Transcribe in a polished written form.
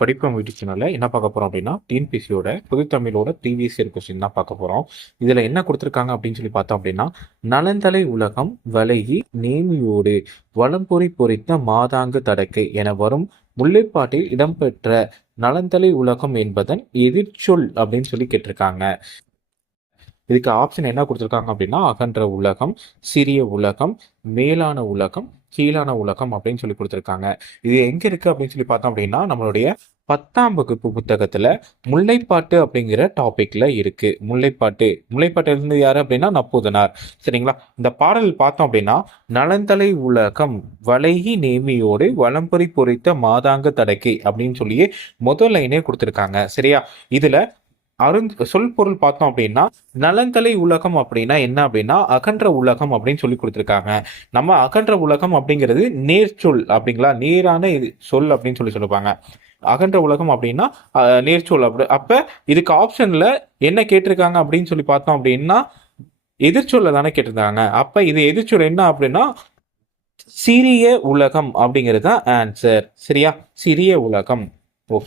படிப்பு முயற்சினால என்ன பார்க்க போறோம் அப்படின்னா, டிஎன்பிஎஸ்சியோட பொதுத்தமிழோட ப்ரீவியஸ் இயர் கொஸ்டின் தான் பார்க்க போறோம். இதுல என்ன குடுத்துருக்காங்க அப்படின்னு சொல்லி பார்த்தோம் அப்படின்னா, "நலந்தலை உலகம் வளையி நேமியோடு வலம்புரி பொறித்த மாதாங்கு தடக்கை" என வரும் முல்லைப்பாட்டில் இடம்பெற்ற "நலந்தலை உலகம்" என்பதன் எதிர்ச்சொல் அப்படின்னு சொல்லி கேட்டிருக்காங்க. இதுக்கு ஆப்ஷன் என்ன கொடுத்துருக்காங்க அப்படின்னா, அகன்ற உலகம், சிறிய உலகம், மேலான உலகம், கீழான உலகம் அப்படின்னு சொல்லி கொடுத்துருக்காங்க. இது எங்க இருக்கு அப்படின்னு சொல்லி பார்த்தோம் அப்படின்னா, நம்மளுடைய 10ஆம் வகுப்பு புத்தகத்துல முல்லைப்பாட்டு அப்படிங்கிற டாபிக்ல இருக்கு. முல்லைப்பாட்டு இருந்து யாரு அப்படின்னா நப்பூதனார். சரிங்களா? இந்த பாடல் பார்த்தோம் அப்படின்னா, "நலந்தலை உலகம் வளையி நேமியோடு வலம்புரி பொறித்த மாதாங்க தடக்கை" அப்படின்னு சொல்லி முதல் லைனே கொடுத்துருக்காங்க. சரியா? இதுல சொல் பொருள் பார்த்தோம் அப்படின்னா, நலந்தலை உலகம் அப்படின்னா என்ன அப்படின்னா, அகன்ற உலகம் அப்படின்னு சொல்லி கொடுத்துருக்காங்க. நம்ம அகன்ற உலகம் அப்படிங்கிறது நேர்ச்சொல் அப்படிங்களா? நேரான சொல் அப்படின்னு சொல்லி சொல்லுவாங்க. அகன்ற உலகம் அப்படின்னா நேர்ச்சொல். அப்ப இதுக்கு ஆப்ஷன்ல என்ன கேட்டிருக்காங்க அப்படின்னு சொல்லி பார்த்தோம் அப்படின்னா, எதிர்ச்சொல்ல தானே கேட்டிருந்தாங்க. அப்ப இது எதிர்ச்சொல் என்ன அப்படின்னா, சிறிய உலகம் அப்படிங்கிறது தான் ஆன்சர். சரியா? சிறிய உலகம். ஓகே.